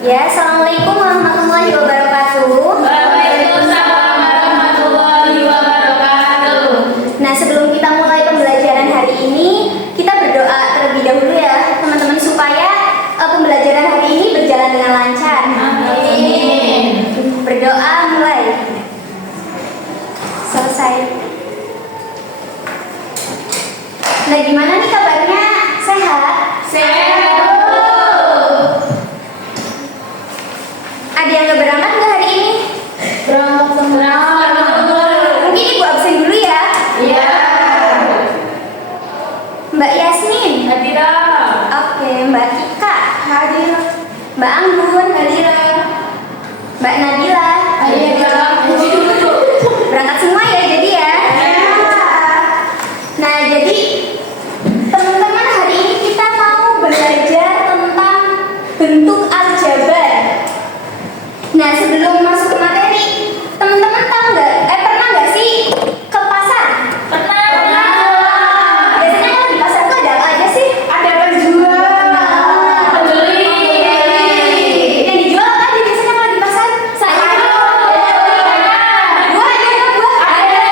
Ya, Assalamualaikum warahmatullahi wabarakatuh. Waalaikumsalam warahmatullahi wabarakatuh. Nah, sebelum kita mulai pembelajaran hari ini, kita berdoa terlebih dahulu ya, teman-teman, supaya pembelajaran hari ini berjalan dengan lancar. Amin. Berdoa mulai. Selesai. Nah, gimana nih kabarnya? Sehat? Sehat. Ada yang nggak berangkat nggak hari ini? Berangkat. Mungkin ibu absen dulu ya. Iya. Mbak Yasmin. Hadira. Oke, Mbak Tika. Hadir. Mbak Anggun. Hadir. Mbak Nabila. Hadira. Berangkat semua ya jadi ya. Nah, jadi teman-teman, hari ini kita mau belajar tentang bentuk aljabar. Nah, sebelum masuk ke materi, teman-teman tahu nggak? Pernah nggak sih ke pasar? Pernah. Biasanya kalau di pasar tuh ada apa aja sih? Ada penjual. Pembeli. Yang dijual apa aja biasanya kalau di pasar? Sayur. Buah ada nggak buah? Ada.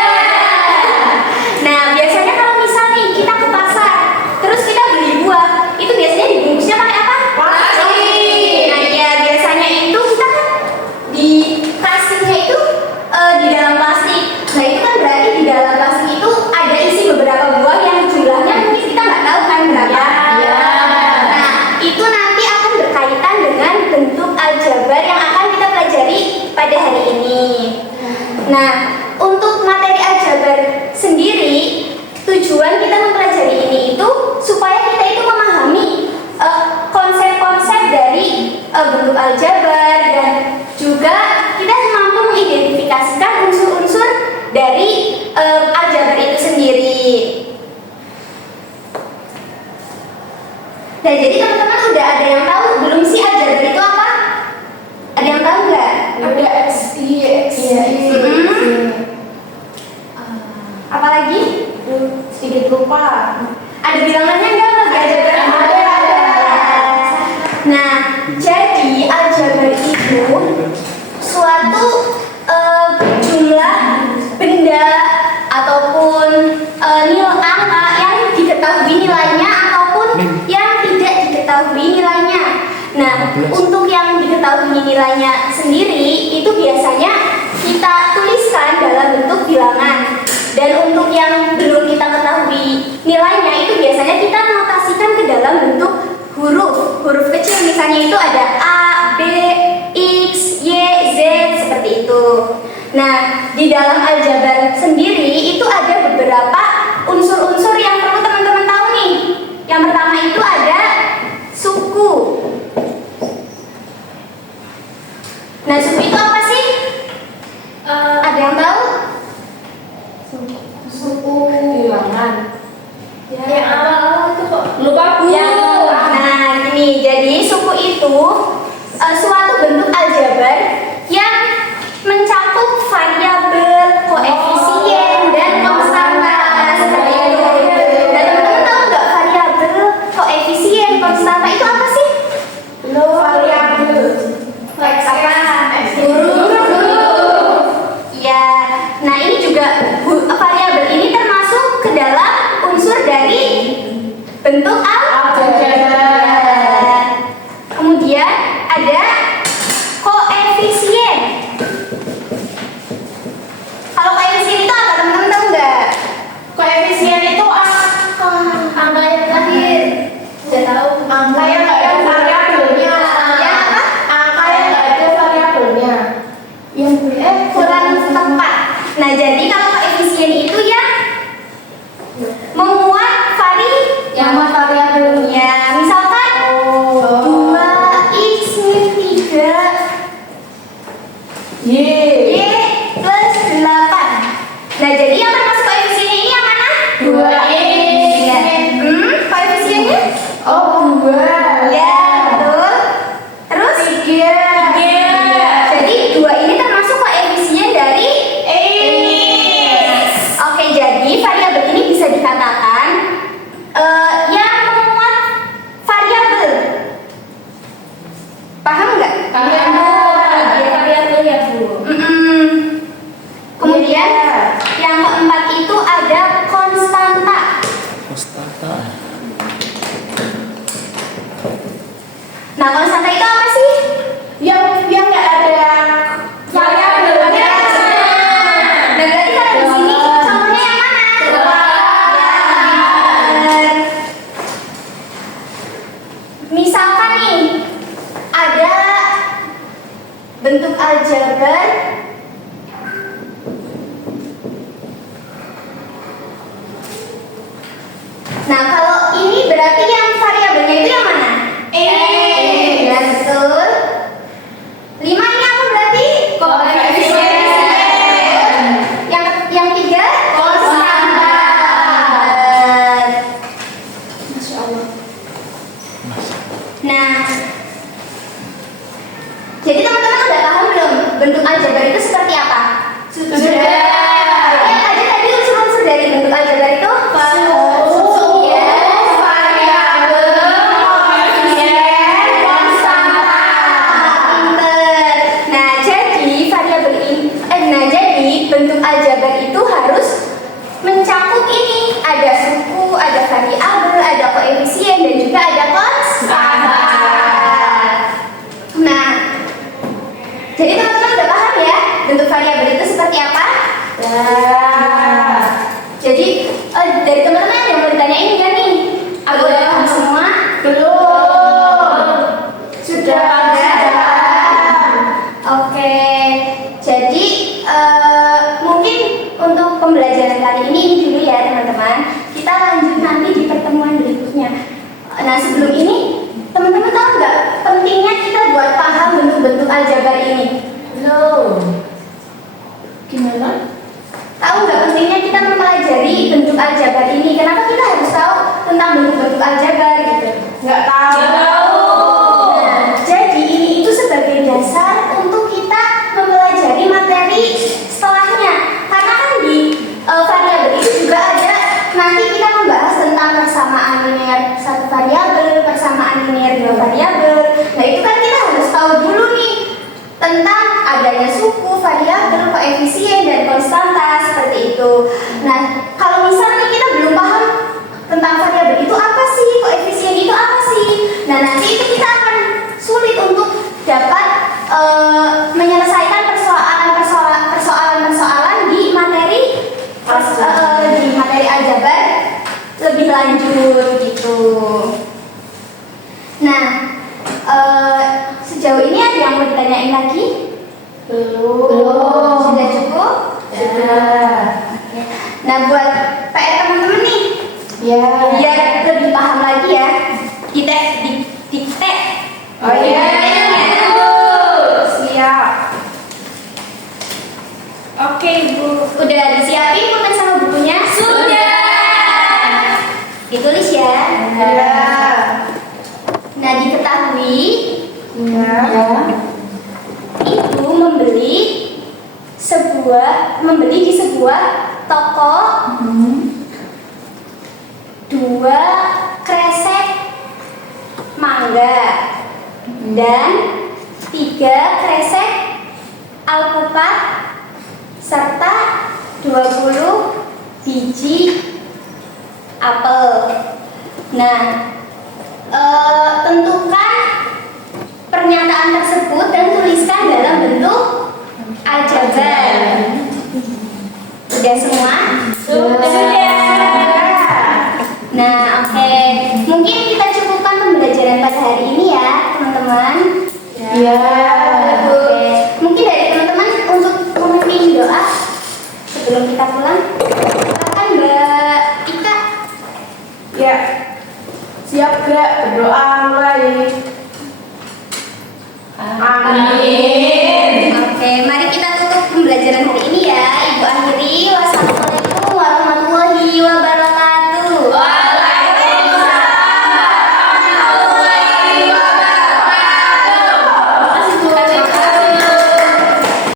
Nah, biasanya kalau misal nih kita ke pasar, terus kita beli buah, itu biasanya dibungkusnya pakai apa? Plastik. Nah, ya biasanya itu kita kan dikasihnya itu di dalam plastik. Nah, itu kan berarti di dalam plastik itu ada isi beberapa buah yang jumlahnya mungkin kita nggak tahu kan berapa. Ya. Nah, itu nanti akan berkaitan dengan bentuk aljabar yang akan kita pelajari pada hari ini. Nah, untuk materi aljabar sendiri, tujuan kita mempelajari ini itu supaya kita itu memahami konsep-konsep dari bentuk aljabar, dan juga kita mampu mengidentifikasikan unsur-unsur dari aljabar itu sendiri. Nah, jadi teman-teman udah ada yang tahu belum sih aljabar itu apa? Ada yang tahu nggak? Ada X, Y, X. Apalagi? Sedikit lupa. Ada bilangannya nggak bagi aljabar? Ada. Nah, jadi aljabar itu suatu jumlah benda ataupun nilai angka yang diketahui nilainya ataupun yang tidak diketahui nilainya. Nah, untuk yang diketahui nilainya sendiri itu biasanya kita tuliskan dalam bentuk bilangan. Dan untuk yang belum kita ketahui nilainya itu biasanya kita notasikan ke dalam bentuk huruf kecil, misalnya itu ada A, B, X, Y, Z, seperti itu. Nah, di dalam aljabar sendiri itu ada beberapa unsur-unsur yang perlu teman-teman tahu nih. Yang pertama itu ada suku. Nah, suku itu apa sih? Ada yang tahu? Suku bilangan. Yang awal itu kok Lupa Bu. Nah, ini jadi suku itu suatu bentuk aljabar yang mencakup variabel, koefisien, dan konstanta seperti itu. Dan teman-teman tahu nggak variabel, koefisien, konstanta itu apa sih? Variabel. Ya, nah ini juga variabel ini termasuk ke dalam unsur dari bentuk aljabar. Kemudian ada koefisien. Kalau koefisien itu apa, teman-teman tahu nggak? Koefisien itu angka yang terakhir. Sudah tahu. Angka yang nggak ada variabelnya. Ya, apa? Angka yang nggak ada variabelnya. Yang Kurang tepat. Nah, jadi kalau koefisien itu yang memuat yang variabelnya. ya, misalkan 2x min 3 Y. Y plus 8. Nah, jadi yang termasuk koefisiennya ini yang mana? 2x. Ya. Koefisiennya? Oh, 2. Ya, betul. Terus? 3. Jadi 2 ini termasuk koefisien dari X. Oke, jadi variabel ini bisa dikatakan yang memuat variabel. Paham nggak? bentuk aljabar nah kalau ini berarti yang variabelnya itu yang mana? Ya betul. 5 ini apa berarti? Koefisien. Yang 3? Konstanta. Masya Allah. Nah, jadi teman-teman udah paham belum bentuk aljabar itu seperti apa? Sudah. Yang aja tadi unsur-unsur dari bentuk aljabar itu? Suku, variabel, koefisien, konstanta. Pinter. Nah, jadi bentuk aljabar itu harus mencakup ini. Ada suku, ada variabel, ada koefisien dan juga ada konstanta. Nah, jadi teman-teman udah paham ya bentuk variabel itu seperti apa? Jadi dari teman-teman ada yang mau ditanyain nggak nih? Aku udah paham semua? Belum. Sudah. Oke, jadi mungkin untuk pembelajaran kali ini dulu ya teman-teman. Kita lanjut nanti di pertemuan berikutnya. Nah sebelum ini, teman-teman tahu nggak pentingnya kita buat paham bentuk-bentuk aljabar ini? Belum. Gimana? Tahu nggak pentingnya kita mempelajari bentuk aljabar ini? Kenapa kita harus tahu tentang bentuk-bentuk aljabar gitu? Nggak tahu. Nah, jadi ini itu sebagai dasar untuk kita mempelajari materi setelahnya. Karena kan di variabel itu juga ada nanti kita membahas tentang persamaan linear satu variabel, persamaan linear dua variabel. Nah itu kan kita harus tahu dulu nih tentang adanya suku, variabel, koefisien dan konstanta seperti itu. Nah kalau misalnya kita belum paham tentang variabel itu apa sih, koefisien itu apa sih, nah nanti itu kita akan sulit untuk dapat menyelesaikan persoalan di materi aljabar lebih lanjut gitu. Nah sejauh ini ada yang mau ditanyain lagi? Belum. Sudah cukup? Sudah. Oke. Nah buat PR teman-teman nih, Ya. biar lebih paham lagi ya, kita dikte. Oh iya. Siap. Oke Bu, udah disiapin pulpen sama bukunya? Sudah. Ditulis ya. Ya. Nah diketahui Ya. itu membeli di sebuah toko 2 kresek mangga dan 3 kresek alpukat serta 20 biji apel. Nah, tentukan pernyataan tersebut dan tuliskan dalam bentuk aljabar. Sudah semua? Sudah. Nah, oke. Mungkin kita cukupkan pembelajaran pada hari ini ya, teman-teman. Ya. Oke. Mungkin dari teman-teman untuk memimpin doa sebelum kita pulang. Silakan Mbak Ika. Ya. Siap gak? Berdoa mulai. Amin. Oke, mari kita tutup pembelajaran hari